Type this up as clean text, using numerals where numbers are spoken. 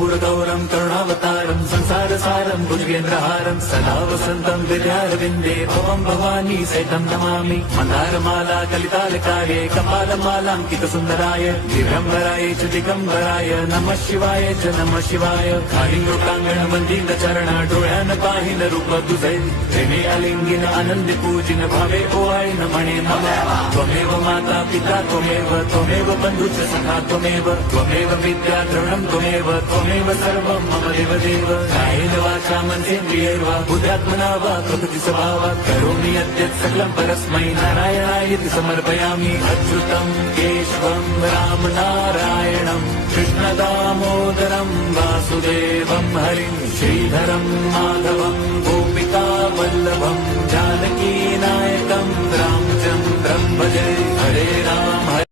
कर्पूरगौरं करुणावतारं संसारसारं भुजगेन्द्रहारं सदा वसन्तं हृदयारविन्दे भवं भवानी सहितं नमामि। मन्दारमाला कलितालकाय कपालमालाङ्कितसुन्दराय दिगम्बराय च दिगम्बराय नमः शिवाय च नमः शिवाय। कालिङ्गोकाङ्गण मन्दिरचरण डोळ्यान पाहिन रूप तुझे प्रेमे आलिंगिन आनंदी पूजिन भावे ओवाळीन म्हणे मम त्वमेव माता पिता त्वमेव बन्धुश्च सखा त्वमेव विद्या द्रविणं त्वमेव सर्वं मम देवदेव। कायेन वाचा मनसेन्द्रियैर्वा बुद्ध्यात्मना वा प्रकृति स्वभावात् करोमि यद्यत् सकलं परस्मै नारायणायति समर्पयामि। अच्युतं केशवं राम नारायणं कृष्णदामोदरं वासुदेवं हरिं श्रीधरं माधवं गोपिका वल्लभं जानकी नायकं रामचन्द्रं भजे। हरे राम